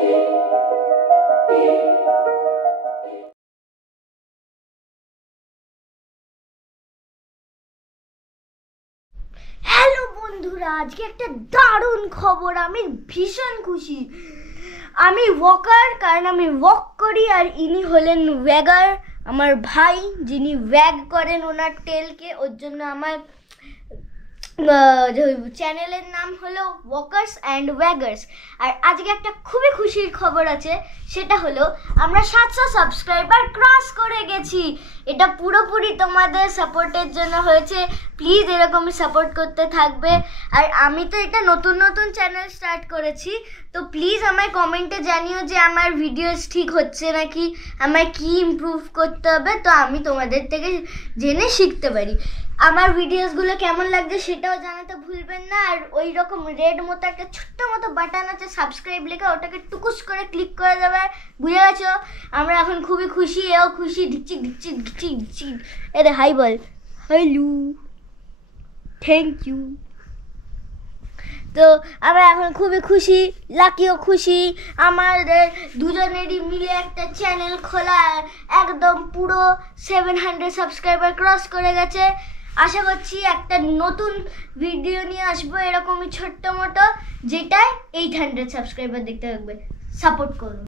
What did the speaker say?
Hello বন্ধুরা, আজকে একটা দারুণ খবর। আমি ভীষণ খুশি। আমি ওয়াকার, কারণ আমি ওয়াক করি, আর ইনি হলেন ওয়াগার, আমার ভাই, যিনি ওয়াগ করেন ওনার টেলকে। ওর জন্য আমার চ্যানেলের নাম হলো ওয়াকার্স অ্যান্ড ওয়াগার্স। আর আজকে একটা খুবই খুশির খবর আছে, সেটা হলো আমরা 700 সাবস্ক্রাইবার ক্রস করে গেছি। এটা পুরোপুরি তোমাদের সাপোর্টের জন্য হয়েছে। প্লিজ এরকমই সাপোর্ট করতে থাকবে। আর আমি তো এটা নতুন নতুন চ্যানেল স্টার্ট করেছি, তো প্লিজ আমায় কমেন্টে জানিও যে আমার ভিডিওস ঠিক হচ্ছে নাকি, আমায় কি ইমপ্রুভ করতে হবে, তো আমি তোমাদের থেকে জেনে শিখতে পারি। আমার ভিডিওসগুলো কেমন লাগছে সেটাও জানাতে ভুলবেন না। আর ওই রকম রেড মতো একটা ছোট্ট মতো বাটন আছে সাবস্ক্রাইব লেখা, ওটাকে টুকুস করে ক্লিক করে দেবে। বুঝে গেছো? আমরা এখন খুবই খুশি, এও খুশি। ঢিকচিক ঢিকচিক ঢিকচিক ঢিকচিক। এরে হাই বল। Hello, thank you. তো আমরা এখন খুবই খুশি, লাকিও খুশি। আমাদের দুজনেরই মিলে একটা চ্যানেল খোলা, একদম পুরো 700 সাবস্ক্রাইবার ক্রস করে গেছে। আশা করছি একটা নতুন ভিডিও নিয়ে আসবো এরকমই ছোট্ট মোটো, যেটায় 800 সাবস্ক্রাইবার দেখতে থাকবে। সাপোর্ট করুন।